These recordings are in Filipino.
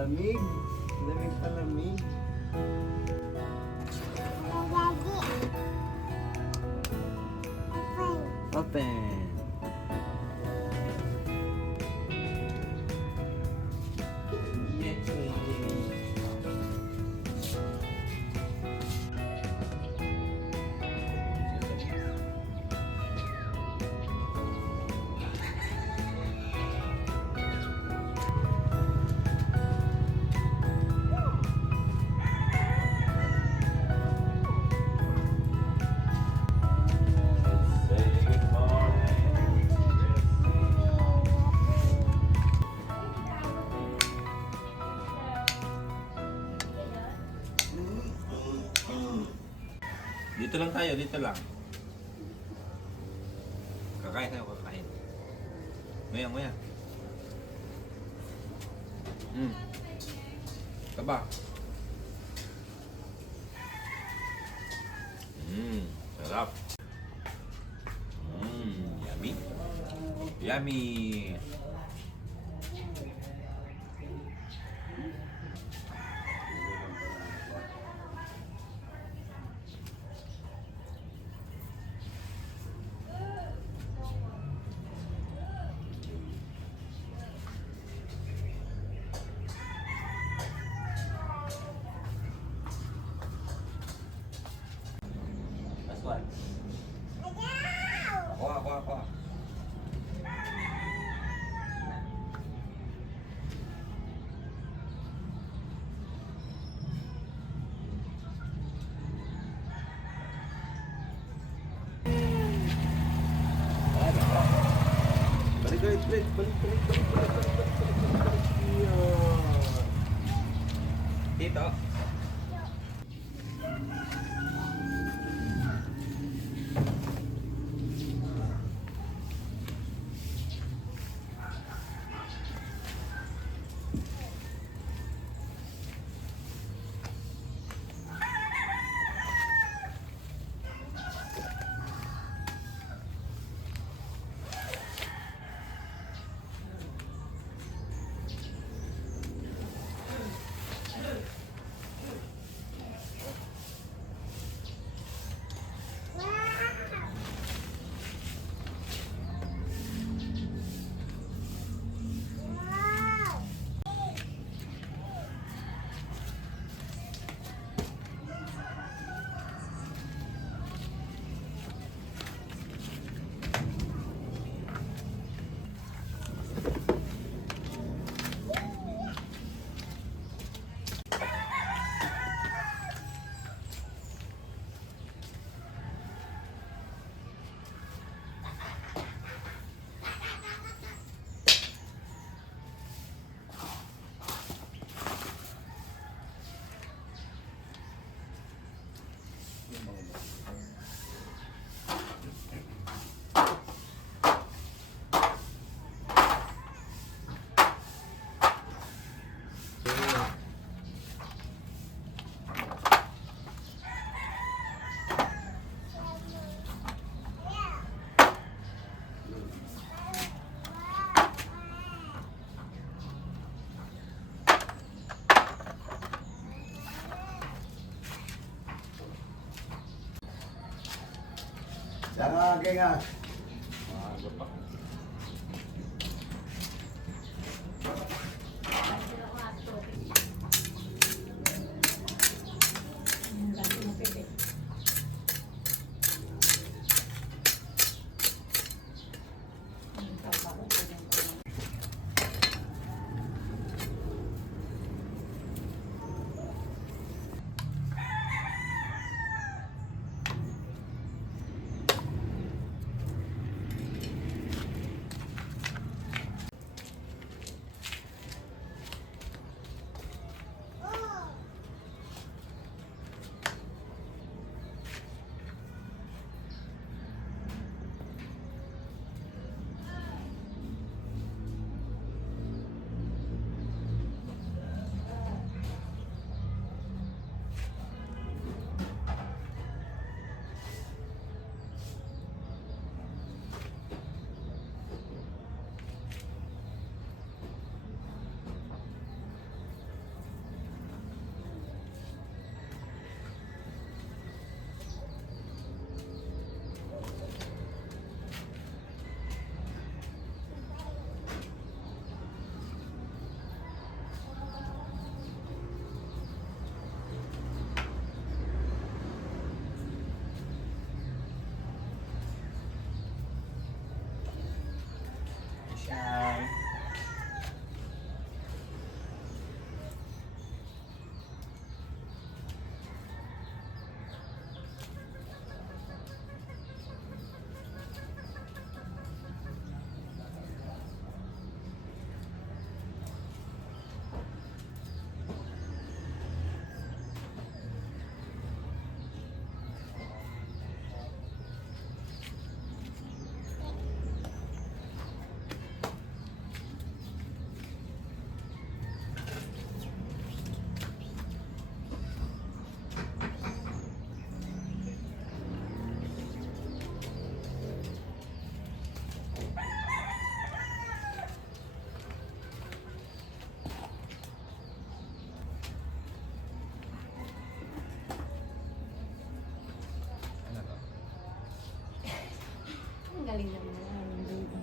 Malamig. Lamig pa lamig. Open. Dito lang tayo, dito lang. Kakain tayo, kakain. Nguya, nguya. Taba. Sarap. Yummy. Yummy. Ako. Balik. Dito. Jangan kengas. Shine. Ano to? Ang galing naman ng aming baby.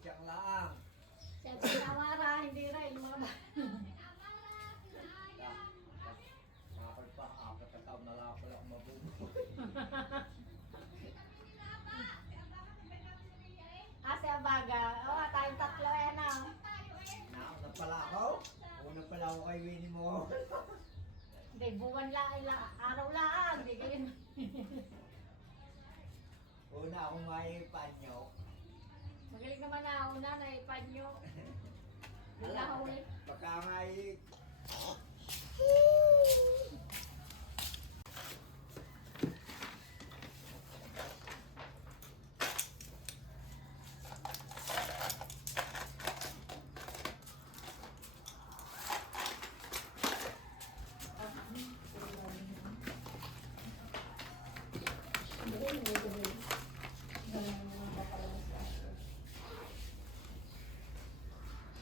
Siyak lang. Siyempre, Tamara, hindi rin. Mga ba? Nakakal pa, 4 na taon na lang pala ako mabubuo. Ase Abaga. Oo, tayong tatlo yan ah. Nauna pala ako. Una pala ako kay Winnie mo. Hindi, buwan lang, araw lang. Hindi kayo. Una akong may panyo. Magaling naman na una na ipanyo. Wala huli. Baka may...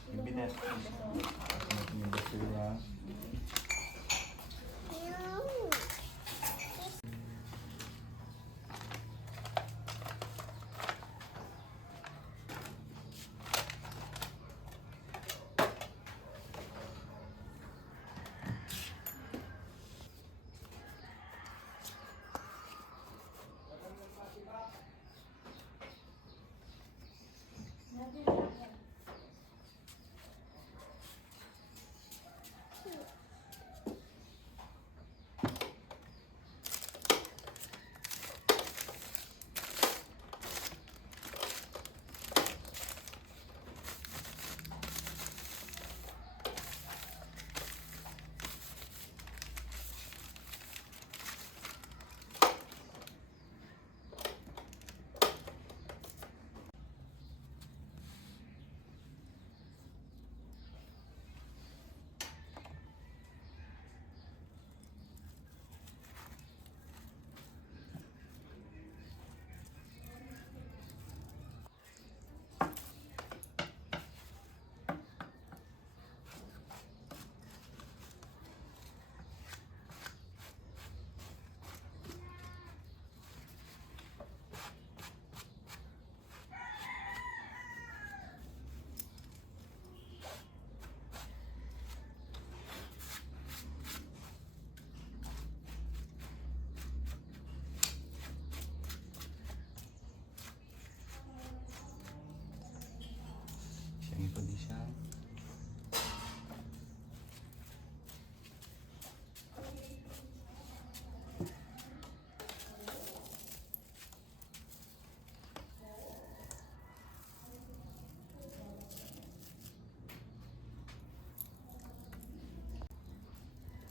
Ibinet. Yung basura.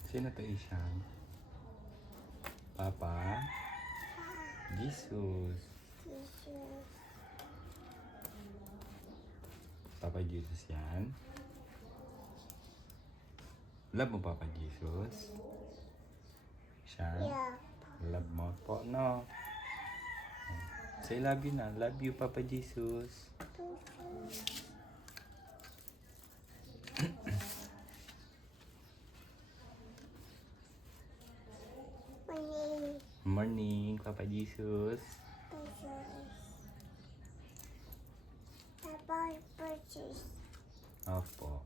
Sino to Isang? Papa? Jesus. Papa Jesus yan. Love mo Papa Jesus? Siya? Love mo po, no? Say love you na. Love you Papa Jesus. Morning, Papa Jesus. Opo.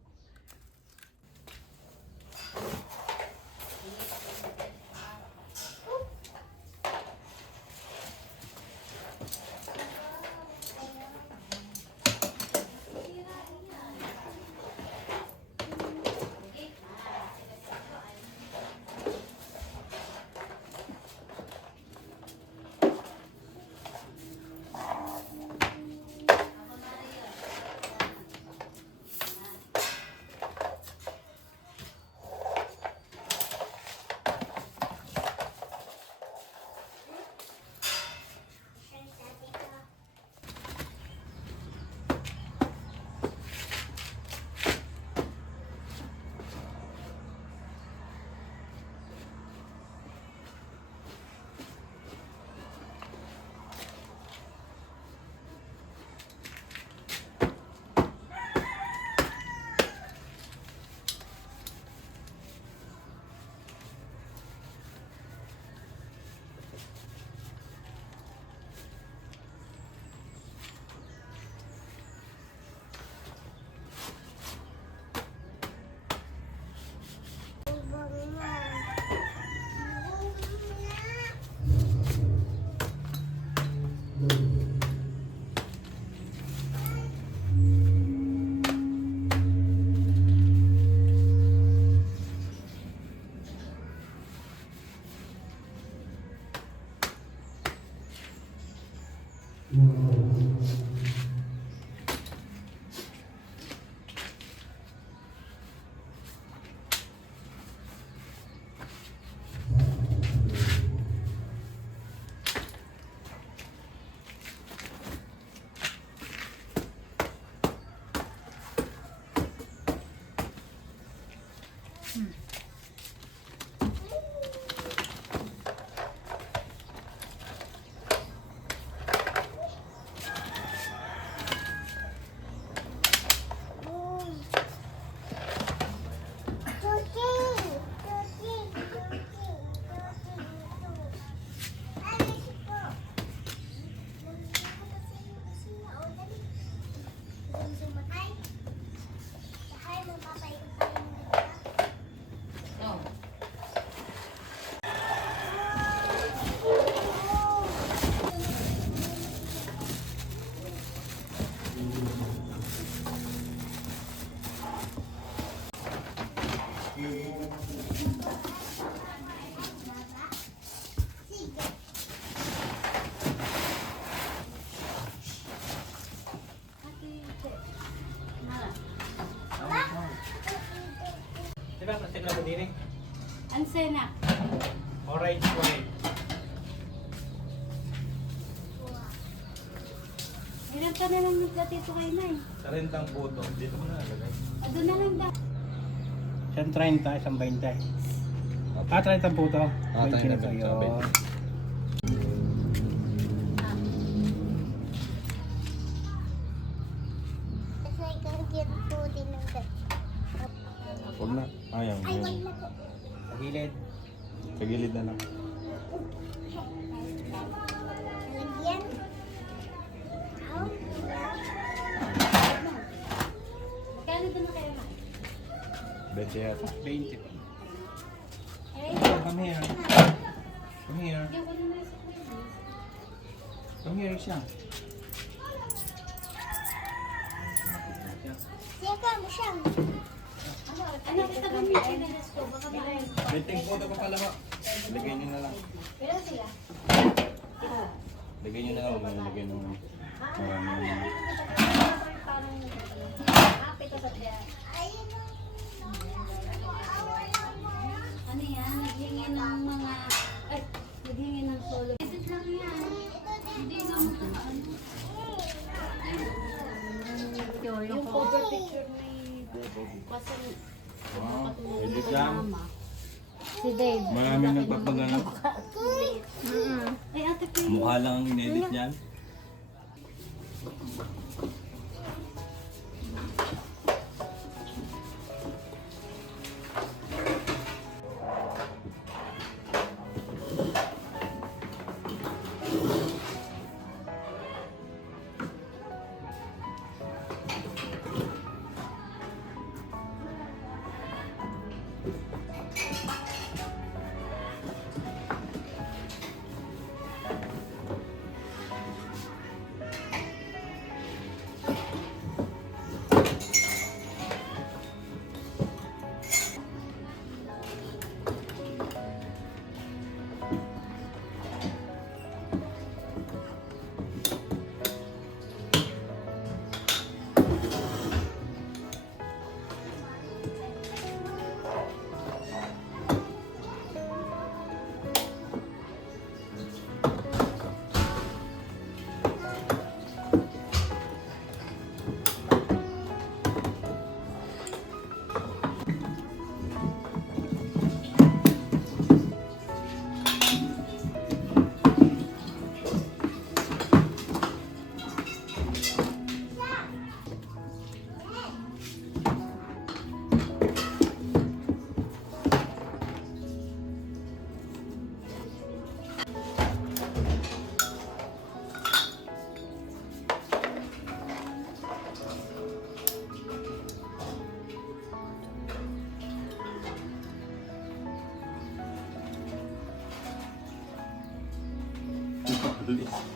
Diba, plastic na po din eh. Ansena. Orange white. Ilan ka na lang nagkatito kay Nay? Sa rentang puto. Dito mo na nalagay. Doon na lang ba? Isang 30, isang 20. 30 po to. 20 na to yun. Huwag na. Ayaw. Sa gilid. Sa gilid na lang. Magkano doon na kayo, Nay? Bete yata. 20. Eh, Come here. Come here. yung ko na sa kuya. Come here siya. Ano kita gamitin na gusto? Baka makain. Beteng puto pa pala mo. Lagay nyo na lang. Pero sila? Lagay nyo na lang. Lagay nyo na. Marami na. Parang hapit ko sa diyan. Ano naghingi ng mga, ay, naghingi ng solo. Edit lang yan. Hindi naman ano. Yung cover picture ni Bebe. Kasi, Edit lang. si Dave. Maraming nagpapaganap. Ay, ate ko Mukha lang ang inedit niyan. Bilis.